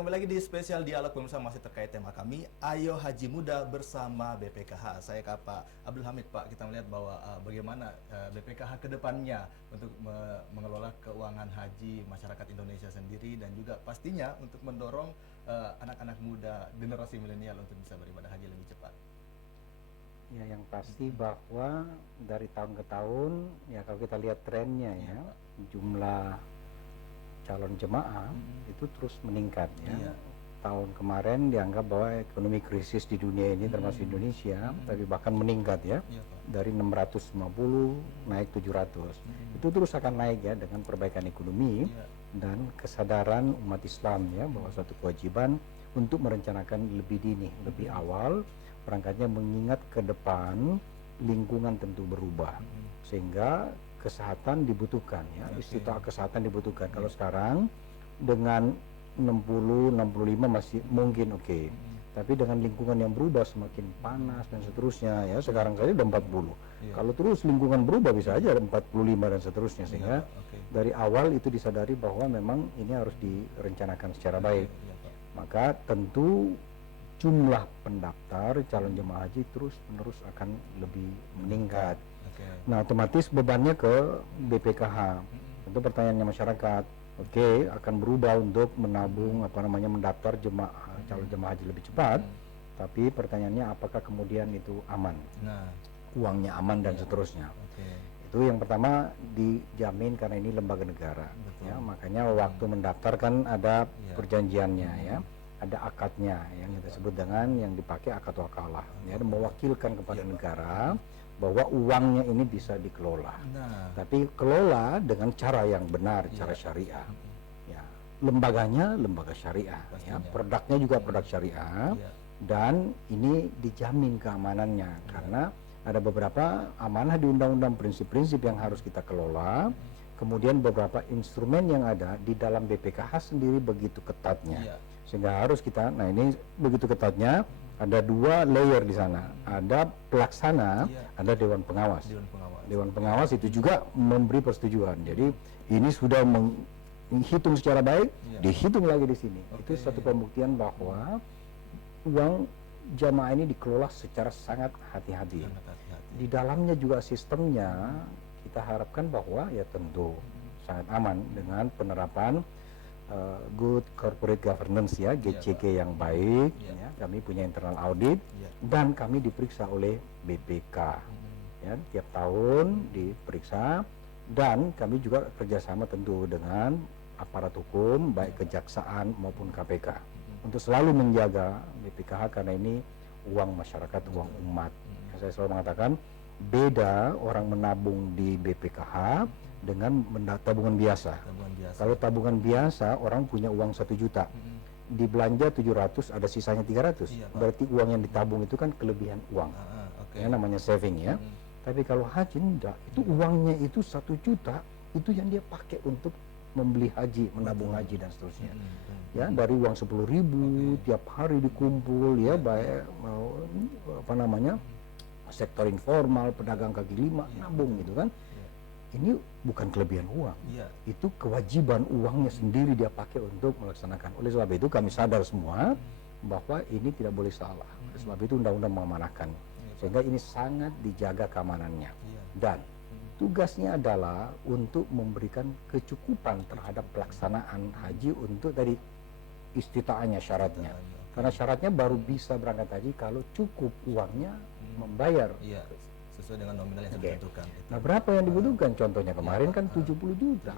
kembali lagi di spesial dialog pemirsa, masih terkait tema kami, Ayo Haji Muda bersama BPKH. Saya ke Pak Abdul Hamid. Pak, kita melihat bahwa bagaimana BPKH ke depannya untuk mengelola keuangan haji masyarakat Indonesia sendiri, dan juga pastinya untuk mendorong anak-anak muda generasi milenial untuk bisa beribadah haji lebih cepat. Ya, yang pasti bahwa dari tahun ke tahun, ya kalau kita lihat trennya ya, jumlah calon jemaah itu terus meningkat ya. Tahun kemarin dianggap bahwa ekonomi krisis di dunia ini termasuk Indonesia, tapi bahkan meningkat ya, dari 650 naik 700. Itu terus akan naik ya dengan perbaikan ekonomi dan kesadaran umat Islam ya, bahwa suatu kewajiban untuk merencanakan lebih dini, lebih awal, perangkatnya mengingat ke depan lingkungan tentu berubah, sehingga kesehatan dibutuhkan ya, istitaah kesehatan dibutuhkan. Kalau sekarang dengan 60-65 masih mungkin oke. Tapi dengan lingkungan yang berubah, semakin panas dan seterusnya ya, sekarang saja udah 40. Kalau terus lingkungan berubah bisa aja 45 dan seterusnya, sehingga dari awal itu disadari bahwa memang ini harus direncanakan secara baik. Maka tentu jumlah pendaftar calon jemaah haji terus menerus akan lebih meningkat. Nah, otomatis bebannya ke BPKH. Tentu pertanyaannya masyarakat, akan berubah untuk menabung mendaftar calon jemaah haji lebih cepat. Tapi pertanyaannya, apakah kemudian itu aman? Uangnya aman dan seterusnya. Itu yang pertama, dijamin karena ini lembaga negara. Ya, makanya waktu mendaftar kan ada perjanjiannya ya. Ada akadnya yang kita sebut dengan yang dipakai akad wakalah ya, mewakilkan kepada negara bahwa uangnya ini bisa dikelola. Tapi kelola dengan cara yang benar, cara syariah. Ya, lembaganya lembaga syariah, ya, produknya juga produk syariah, dan ini dijamin keamanannya karena ada beberapa amanah di undang-undang, prinsip-prinsip yang harus kita kelola. Kemudian beberapa instrumen yang ada di dalam BPKH sendiri begitu ketatnya, sehingga harus kita, nah ini begitu ketatnya. Ada dua layer di sana, ada pelaksana, ada dewan pengawas. Dewan pengawas itu juga memberi persetujuan. Jadi ini sudah menghitung secara baik, dihitung lagi di sini. Itu satu pembuktian bahwa uang jamaah ini dikelola secara sangat hati-hati. Di dalamnya juga sistemnya kita harapkan bahwa ya tentu sangat aman dengan penerapan good corporate governance ya, GCG yang baik ya. Kami punya internal audit dan kami diperiksa oleh BPK ya, tiap tahun diperiksa, dan kami juga kerjasama tentu dengan aparat hukum baik kejaksaan maupun KPK untuk selalu menjaga BPKH, karena ini uang masyarakat, uang umat. Saya selalu mengatakan beda orang menabung di BPKH dengan tabungan biasa. Kalau tabungan biasa orang punya uang 1 juta, dibelanja 700, ada sisanya 300, berarti uang yang ditabung itu kan kelebihan uang, ya, namanya saving ya. Tapi kalau haji enggak, itu uangnya itu 1 juta, itu yang dia pakai untuk membeli haji, menabung haji dan seterusnya. Ya, dari uang 10.000 tiap hari dikumpul ya, baik sektor informal, pedagang kaki lima, nabung gitu kan. Ini bukan kelebihan uang, itu kewajiban uangnya sendiri dia pakai untuk melaksanakan. Oleh sebab itu kami sadar semua bahwa ini tidak boleh salah. Oleh sebab itu undang-undang mengamanahkan, sehingga ini sangat dijaga keamanannya. Dan tugasnya adalah untuk memberikan kecukupan terhadap pelaksanaan haji untuk dari istitaahnya, syaratnya. Karena syaratnya baru bisa berangkat haji kalau cukup uangnya membayar sesuai dengan nominal yang dibutuhkan. Nah, berapa yang dibutuhkan? Contohnya kemarin kan 70 juta.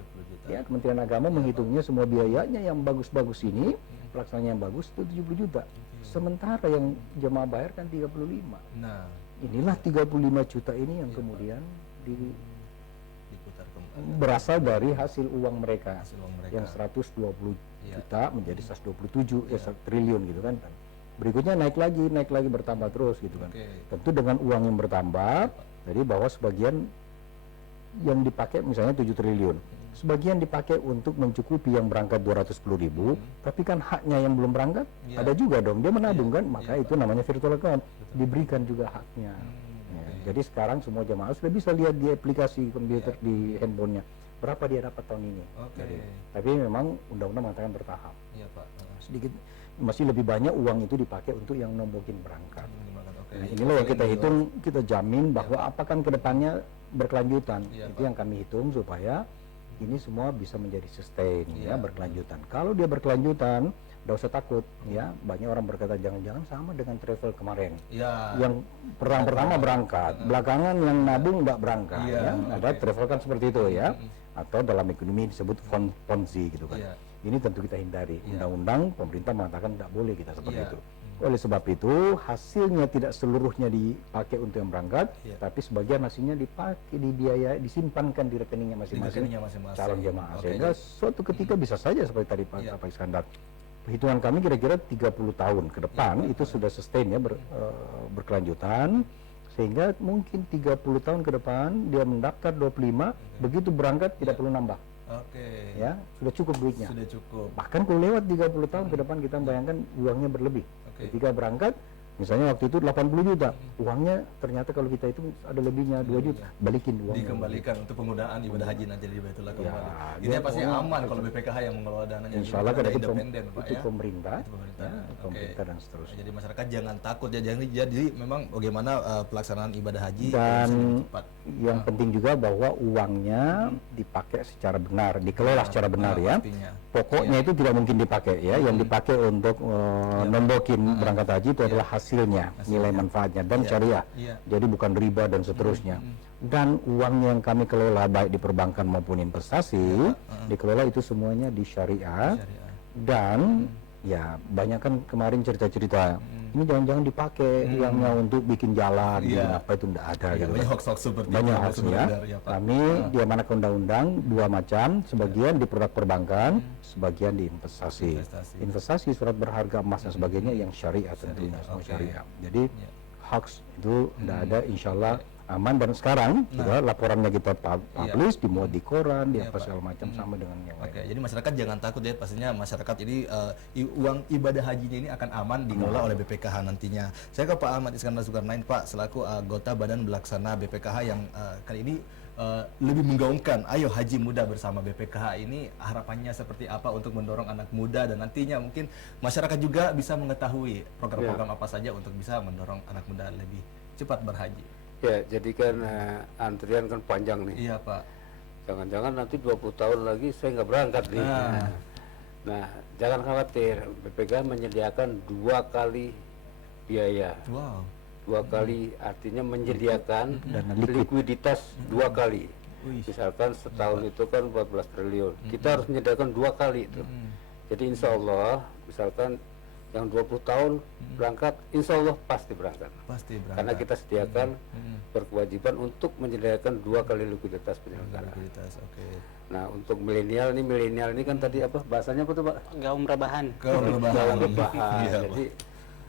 Ya, Kementerian Agama menghitungnya semua biayanya yang bagus-bagus ini, pelaksanaannya yang bagus itu 70 juta. Sementara yang jemaah bayar kan 35. Nah, inilah 35 juta ini yang kemudian berasal dari hasil uang mereka, yang 120 juta menjadi 127 triliun gitu kan. Berikutnya naik lagi bertambah terus gitu kan. Tentu dengan uang yang bertambah, jadi bahwa sebagian yang dipakai misalnya 7 triliun, sebagian dipakai untuk mencukupi yang berangkat 210.000, tapi kan haknya yang belum berangkat ada juga dong, dia menabung kan, maka itu namanya virtual account, diberikan juga haknya. Jadi sekarang semua jamaah sudah bisa lihat di aplikasi komputer di handphonenya, berapa dia dapat tahun ini. Oke. Tapi memang undang-undang mengatakan bertahap. Iya Pak. Sedikit masih lebih banyak uang itu dipakai untuk yang nombokin berangkat. Oke. Nah, inilah yang kita hitung, kita jamin bahwa apakah kedepannya berkelanjutan. Iya, Itu yang kami hitung supaya ini semua bisa menjadi sustain, Iya. ya, berkelanjutan. Kalau dia berkelanjutan, tidak usah takut, ya. Banyak orang berkata jangan-jangan sama dengan travel kemarin. Ya. Yang pertama berangkat, belakangan yang nabung nggak berangkat. Iya, Ya. Ada oke. travel kan seperti itu, ya. Atau dalam ekonomi disebut ponzi gitu kan. Iya. Ini tentu kita hindari. Iya. Undang-undang pemerintah mengatakan tidak boleh kita seperti Iya. itu. Oleh sebab itu hasilnya tidak seluruhnya dipakai untuk yang berangkat, Iya. tapi sebagian hasilnya dipakai, dibiayai, disimpankan di rekeningnya masing-masing rekeningnya masing-masing. calon jemaah. Oke, Sehingga jadi- suatu ketika bisa saja seperti tadi Pak Iya. Pak Iskandar. Perhitungan kami kira-kira 30 tahun ke depan itu sudah sustain ya, berkelanjutan, sehingga mungkin 30 tahun ke depan dia mendaftar 25, begitu berangkat tidak perlu nambah. Oke. Ya, sudah cukup duitnya. Sudah cukup. Bahkan kalau lewat 30 tahun ke depan kita bayangkan uangnya berlebih. Oke. Ketika berangkat, misalnya waktu itu 80 juta, uangnya ternyata kalau kita itu ada lebihnya 2 juta, balikin uangnya. Dikembalikan untuk penggunaan ibadah haji nanti di Baitullah kembali. Ini dia pasti pokoknya aman kalau BPKH yang mengelola dananya. Insya Allah kan ada itu, independen, Pak, itu ya. pemerintah, Itu pemerintah. ya, Oke. pemerintah dan seterusnya. Jadi masyarakat jangan takut ya, jadi memang bagaimana pelaksanaan ibadah haji Dan bisa lebih cepat. yang penting juga bahwa uangnya dipakai secara benar, dikelola secara benar ya. Pastinya. Pokoknya itu tidak mungkin dipakai ya. Yang dipakai untuk nombokin berangkat haji itu adalah hasilnya, nilai manfaatnya dan syariah. Iya. Jadi bukan riba dan seterusnya. Dan uang yang kami kelola baik di perbankan maupun investasi dikelola itu semuanya di syariah. Syariah. Dan ya banyak kan kemarin cerita-cerita ini jangan-jangan dipakai uangnya untuk bikin jalan, Iya. bikin apa itu tidak ada Ya, gitu. banyak hoax-hoax seperti Banyak itu. hoax ya. Beredar, ya, Pak. Kami diamanatkan undang-undang dua macam, sebagian di produk perbankan, sebagian di investasi. Investasi surat berharga emas dan sebagainya yang syariah tentunya, semua oke. syariah. Jadi Ya. hoax itu tidak ada, insya Allah aman. Dan sekarang juga laporannya kita publish, dimuat di koran, di Iya, apa Pak. segala macam sama dengan yang lain. Oke, jadi masyarakat jangan takut ya, pastinya masyarakat ini uang ibadah hajinya ini akan aman dikelola oleh BPKH nantinya. Saya ke Pak Ahmad Iskandar Zulkarnain, Pak, selaku anggota Badan Pelaksana BPKH yang kali ini lebih menggaungkan ayo haji muda bersama BPKH ini, harapannya seperti apa untuk mendorong anak muda dan nantinya mungkin masyarakat juga bisa mengetahui program-program apa saja untuk bisa mendorong anak muda lebih cepat berhaji. Ya, jadi kan antrian kan panjang nih. Iya, Pak. Jangan-jangan nanti 20 tahun lagi saya nggak berangkat nih. Nah, jangan khawatir. BPKH menyediakan 2 kali biaya. Wow. 2 kali artinya menyediakan Dana likuiditas 2 kali. Wih. Misalkan setahun itu kan 14 triliun. Kita harus menyediakan 2 kali itu. Jadi insya Allah, misalkan yang 20 tahun berangkat, insya Allah pasti berangkat. Pasti berangkat. Karena kita sediakan berkewajiban untuk menyediakan 2 kali likuiditas penyelenggara. Likuiditas, oke. Nah, untuk milenial ini kan tadi apa bahasanya apa tuh Pak? Gaum rebahan. Gaum rebahan. Iya, Pak. Jadi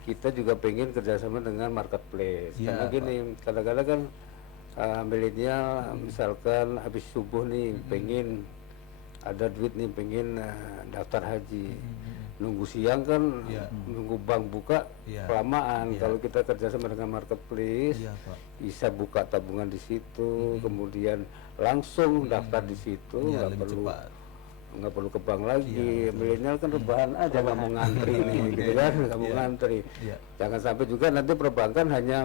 kita juga pengen kerjasama dengan marketplace. Iya, Karena gini, kadang-kadang kan milenial misalkan habis subuh nih pengen ada duit nih pengen daftar haji. Nunggu siang kan, Iya. nunggu bank buka Iya. kelamaan. Iya. Kalau kita kerjasama dengan marketplace, Iya, Pak. bisa buka tabungan di situ, kemudian langsung daftar di situ, Iya, nggak lebih perlu cepat. nggak perlu ke bank lagi. Iya, Milenial kan rebahan aja, nggak mau ngantri nih, gitu kan, nggak mau Iya. ngantri. Iya. Jangan sampai juga nanti perbankan hanya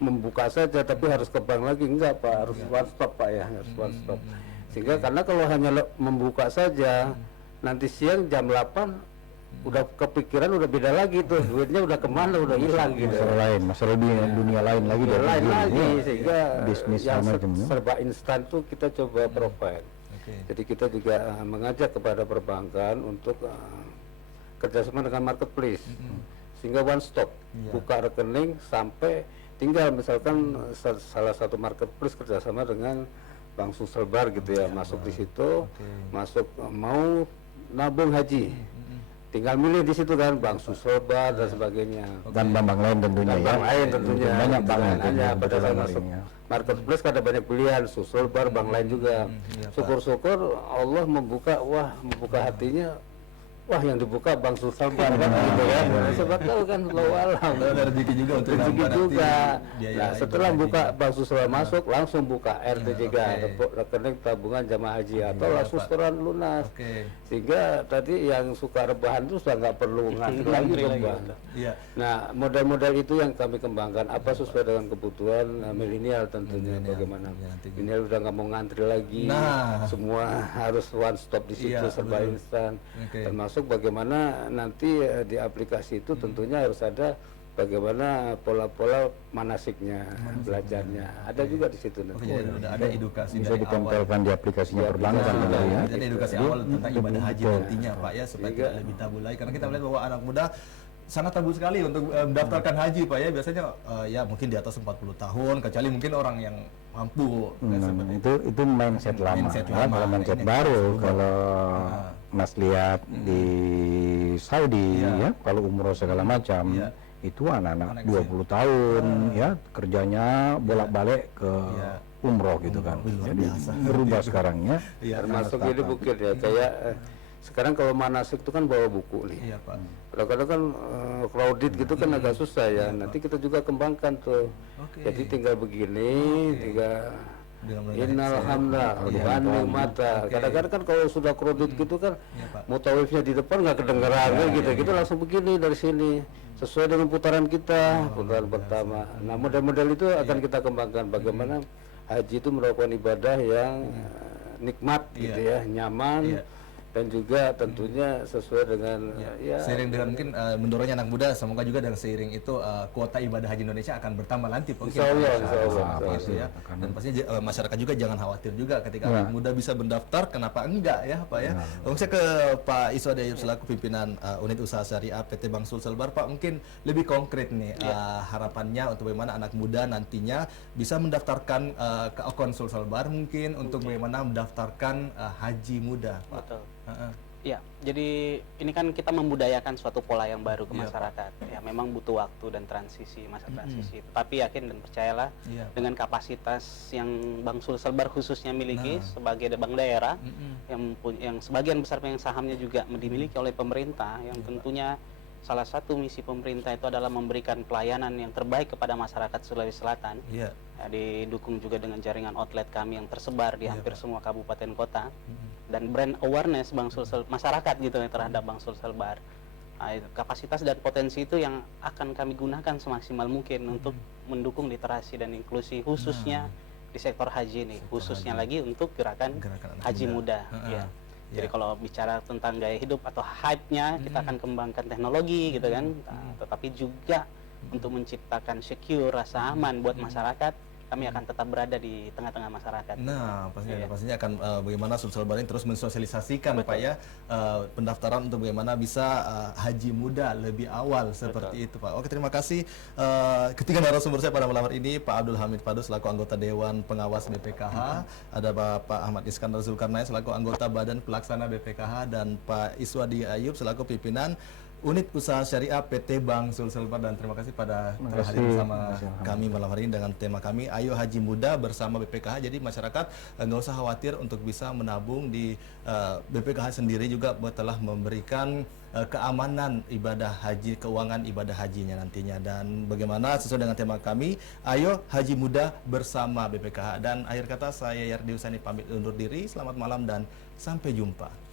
membuka saja, tapi harus ke bank lagi, enggak Pak, harus one stop Pak ya, harus one stop. Sehingga karena kalau hanya membuka saja, nanti siang jam 8 udah kepikiran udah beda lagi tuh, duitnya udah kemana, udah hilang gitu. Masalah lain, masalah dunia lain lagi Dunia dari lain dunia. lagi, sehingga bisnis yang sama macam serba instan tuh kita coba provide. Oke. Jadi kita juga mengajak kepada perbankan untuk kerjasama dengan marketplace, sehingga one stop, Iya. buka rekening sampai tinggal misalkan salah satu marketplace kerjasama dengan Bank Sulselbar gitu ya, masuk di situ, masuk mau nabung haji, tinggal milih di situ kan Bank Sulselbar dan sebagainya. Dan bank lain tentunya Dan ya. bank lain tentunya Banyak gitu bank kan. itu Hanya yang pada saat dalam masuk harinya. marketplace kan ada banyak pilihan, Sulselbar, bank lain juga. Iya, Pak. Syukur-syukur Allah membuka hatinya, wah yang dibuka Bank Sulselbar kan gitu kan. Nah, siapa tahu kan lo alam. Ada rezeki juga untuk Rezeki nambah nanti juga. biaya Nah, setelah ibadah buka hajinya. Bank Sulselbar masuk, langsung buka RT3, oke. rekening tabungan jamaah haji atau iya, langsung Pak. setoran lunas. Oke. Sehingga tadi yang suka rebahan itu sudah nggak perlu ngantri lagi Ngantri lagi, rebah. betul. Iya. Nah, model-model itu yang kami kembangkan, apa sesuai dengan kebutuhan milenial tentunya. Milenial, Bagaimana ya, nanti. milenial udah nggak mau ngantri lagi, Nah. semua harus one stop di situ, Iya, serba betul. instan. Oke. Termasuk bagaimana nanti di aplikasi itu tentunya harus ada bagaimana pola-pola manasiknya, belajarnya. Ada juga di situ Oke, nanti. jadi udah ada edukasi Bisa dari awal. ditempelkan di aplikasinya Iya, perbankan bisa. gitu ya. Jadi edukasi awal tentang ibadah haji Betul. nantinya Pak ya, supaya Sehingga- tidak lebih tabu lagi. Karena kita melihat bahwa anak muda sangat tabu sekali untuk mendaftarkan haji Pak ya. Biasanya ya mungkin di atas 40 tahun, kecuali mungkin orang yang mampu. Kayak seperti Itu mindset lama. Mindset Ya, lama. kalau mindset Ini baru, harus berubah. kalau Mas lihat di Saudi Iya. ya, kalau umroh segala macam, Iya. itu anak-anak Anak 20 tahun ya, kerjanya bolak-balik ke Iya. umroh gitu kan. Wih, luar Jadi biasa. berubah sekarang ya. Iya, Termasuk ini bukit ya, kayak sekarang kalau manasik itu kan bawa buku nih. Iya Pak. Kadang-kadang kan crowded gitu kan agak susah ya. Nanti kita juga kembangkan tuh. Oke. Jadi tinggal begini, tinggal Dengan Innalhamdulillah, Iya, Tuhan mata. Oke. Kadang-kadang kan kalau sudah crowded gitu kan, Iya, Pak. mutawifnya di depan nggak kedengeran kan gitu. Kita langsung begini dari sini, sesuai dengan putaran kita, putaran pertama. Nah, model-model itu akan kita kembangkan. Bagaimana haji itu merupakan ibadah yang nikmat gitu ya, nyaman. Iya. Dan juga tentunya sesuai dengan ya, Seiring dengan mungkin mendorongnya anak muda, semoga juga dengan seiring itu kuota ibadah haji Indonesia akan bertambah nanti mungkin. Insya Allah, Pak. insya Allah, Seperti insya itu ya. Allah. Dan pastinya masyarakat juga jangan khawatir juga ketika Ya. anak muda bisa mendaftar, kenapa enggak ya Pak ya. Langsung saya ke Pak Iswadi Ayub selaku pimpinan unit usaha syariah PT Bank Sulselbar. Pak, mungkin lebih konkret nih harapannya untuk bagaimana anak muda nantinya bisa mendaftarkan ke akun Sulselbar mungkin untuk bagaimana mendaftarkan haji muda Pak. Betul. Heeh. Ya, jadi ini kan kita membudayakan suatu pola yang baru ke Iya, Pak. masyarakat. Ya, memang butuh waktu dan transisi, masa transisi. Tapi yakin dan percayalah Iya, Pak. dengan kapasitas yang Bank Sulselbar khususnya miliki Nah. sebagai bank daerah, Mm-mm. yang sebagian besar yang sahamnya juga dimiliki oleh pemerintah, yang tentunya salah satu misi pemerintah itu adalah memberikan pelayanan yang terbaik kepada masyarakat Sulawesi Selatan. Iya. Ya, didukung juga dengan jaringan outlet kami yang tersebar di Iya, hampir Pak. semua kabupaten kota. Mm-mm. Dan brand awareness Bank Sulsel masyarakat gitu ya terhadap Bank Sulselbar. Nah, kapasitas dan potensi itu yang akan kami gunakan semaksimal mungkin untuk mendukung literasi dan inklusi khususnya di sektor haji ini, khususnya lagi untuk gerakan Gerakan anak haji muda. Heeh. Ya. Jadi Ya. kalau bicara tentang gaya hidup atau hype-nya, kita akan kembangkan teknologi gitu kan. Nah, tetapi juga untuk menciptakan secure, rasa aman buat masyarakat, kami akan tetap berada di tengah-tengah masyarakat. Nah, pastinya, Iya. pastinya akan bagaimana Sulselbar ini terus mensosialisasikan Pak ya pendaftaran untuk bagaimana bisa haji muda lebih awal seperti itu Pak. Oke, terima kasih. Ketiga narasumber saya pada malam hari ini Pak Abdul Hamid Fadus selaku anggota Dewan Pengawas BPKH, ada Bapak Ahmad Iskandar Zulkarnain selaku anggota Badan Pelaksana BPKH, dan Pak Iswadi Ayub selaku pimpinan Unit Usaha Syariah PT Bank Sulselbar. Dan terima kasih pada Terima hadir kasih. bersama Terima kasih. kami malam hari ini dengan tema kami Ayo Haji Muda bersama BPKH. Jadi masyarakat nggak usah khawatir untuk bisa menabung di BPKH sendiri juga telah memberikan keamanan ibadah haji, keuangan ibadah hajinya nantinya. Dan bagaimana sesuai dengan tema kami Ayo Haji Muda bersama BPKH. Dan akhir kata saya Yardi Usani pamit undur diri. Selamat malam dan sampai jumpa.